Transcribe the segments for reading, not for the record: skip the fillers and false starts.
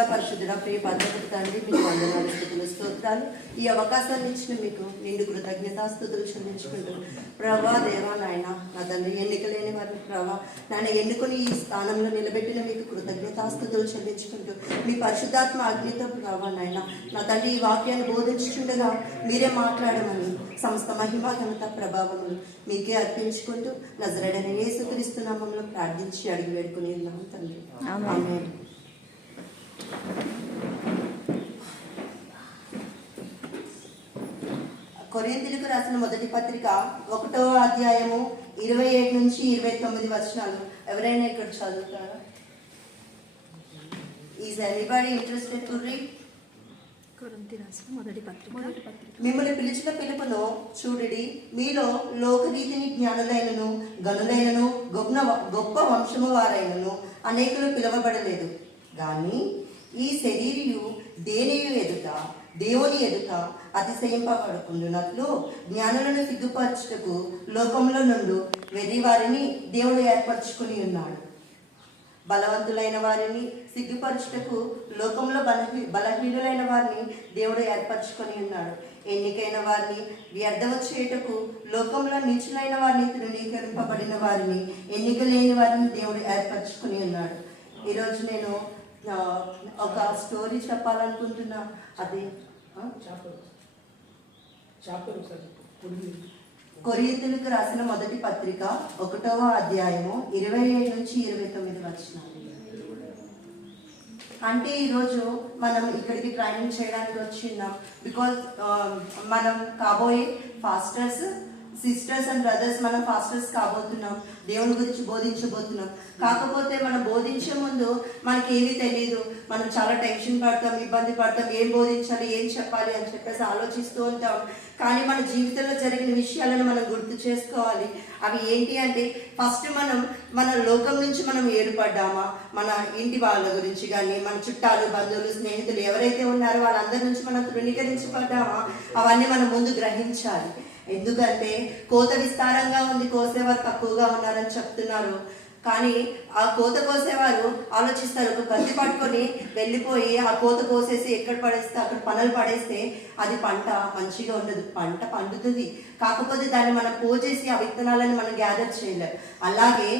పరిశుద్ధుడ ప్రియ పద్ధతి తండ్రి మీకు వందనాలు స్తుతులు స్తోత్రాలు. ఈ అవకాశాన్ని ఇచ్చిన మీకు నిండు కృతజ్ఞతాస్తుతులు చెల్లించుకుంటూ ప్రభా దేవా నాయన నా తండ్రి ఎన్నిక లేని వారిని ప్రభా నాయన ఎన్నుకొని ఈ స్థానంలో నిలబెట్టిన మీకు కృతజ్ఞతాస్తుతులు చెల్లించుకుంటూ మీ పరిశుద్ధాత్మ అగ్నితో ప్రభా నాయన నా తండ్రి ఈ వాక్యాన్ని బోధించుండగా మీరే మాట్లాడమని సమస్త మహిమ ఘనత ప్రభావములు మీకే అర్పించుకుంటూ నజరేయుడైన యేసుక్రీస్తు నామములో ప్రార్థించి అడిగి వేడుకుని ఉన్నాం తండ్రి. ఆమేన్. కొరింథీయులకు రాసిన మొదటి పత్రిక 1వ అధ్యాయము 27 నుంచి 29 వచనాలు. ఎవరైనా ఇక్కడ చదువుతారా? Is anybody interested to read? మిమ్మల్ని పిలిచిన పిలుపును చూడుడి, మీలో లోకరీతిని జ్ఞానులైనను గనులైనను గొప్ప వంశము వారైనను అనేకులు పిలువబడలేదు. కానీ ఈ శరీరియు దేనియు ఎదుట దేవుని ఎదుట అతిశయింపబడుకున్నట్లు జ్ఞానులను సిగ్గుపరచుటకు లోకంలో నుండి వెర్రి వారిని దేవుడు ఏర్పరచుకుని ఉన్నాడు. బలవంతులైన వారిని సిగ్గుపరచుటకు లోకంలో బలహీనులైన వారిని దేవుడు ఏర్పరచుకొని ఉన్నాడు. ఎన్నికైన వారిని వ్యర్థము చేయుటకు లోకంలో నీచులైన వారిని తృణీకరింపబడిన వారిని ఎన్నిక లేని వారిని దేవుడు ఏర్పరచుకొని ఉన్నాడు. ఈరోజు నేను ఒక స్టోరీ చెప్పాలనుకుంటున్నా. అది కొరింథీయులకు రాసిన మొదటి పత్రిక 1వ అధ్యాయము 27 నుంచి 29 వచనాలు. అంటే ఈరోజు మనం ఇక్కడికి ట్రైనింగ్ చేయడానికి వచ్చిన్నాం. బికాజ్ మనం కాబోయే ఫాస్టర్స్, సిస్టర్స్ అండ్ బ్రదర్స్, మనం ఫాస్టర్స్ కాబోతున్నాం, దేవుని గురించి బోధించబోతున్నాం. కాకపోతే మనం బోధించే ముందు మనకేమీ తెలియదు. మనం చాలా టెన్షన్ పడతాం, ఇబ్బంది పడతాం, ఏం బోధించాలి, ఏం చెప్పాలి అని చెప్పేసి ఆలోచిస్తూ ఉంటాం. కానీ మన జీవితంలో జరిగిన విషయాలను మనం గుర్తు చేసుకోవాలి. అవి ఏంటి అంటే, ఫస్ట్ మన లోకం నుంచి మనం ఏర్పడ్డామా, మన ఇంటి వాళ్ళ గురించి కానీ, మన చుట్టాలు, బంధువులు, స్నేహితులు ఎవరైతే ఉన్నారో వాళ్ళందరి నుంచి మనం తృణీకరించబడ్డామా, అవన్నీ మనం ముందు గ్రహించాలి. ఎందుకంటే కోత విస్తారంగా ఉంది, కోసేవారు తక్కువగా ఉన్నారని చెప్తున్నారు. కానీ ఆ కోత కోసేవారు ఆలోచిస్తారు, ఒక కత్తి పట్టుకొని వెళ్ళిపోయి ఆ కోత కోసేసి ఎక్కడ పడేస్తే అక్కడ పనులు పడేస్తే అది పంట మంచిగా ఉండదు. పంట పండుతుంది, కాకపోతే దాన్ని మనం పోజేసి ఆ విత్తనాలను మనం గ్యాదర్ చేయలేం. అలాగే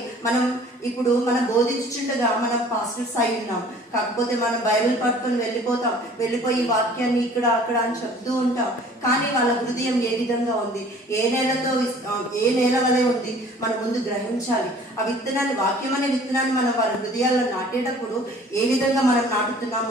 ఇప్పుడు మనం బోధించుండగా మనం పాస్టర్స్ అయి ఉన్నాం, కాకపోతే మనం బైబిల్ పట్టుకొని వెళ్ళిపోయి ఈ వాక్యాన్ని ఇక్కడ అక్కడ అని చెప్తూ ఉంటాం. కానీ వాళ్ళ హృదయం ఏ విధంగా ఉంది, ఏ నేల వలె ఉంది, మనం ముందు గ్రహించాలి. ఆ విత్తనాన్ని, వాక్యం అనే విత్తనాన్ని మనం వాళ్ళ హృదయాల్లో నాటేటప్పుడు ఏ విధంగా మనం నాటుతున్నాము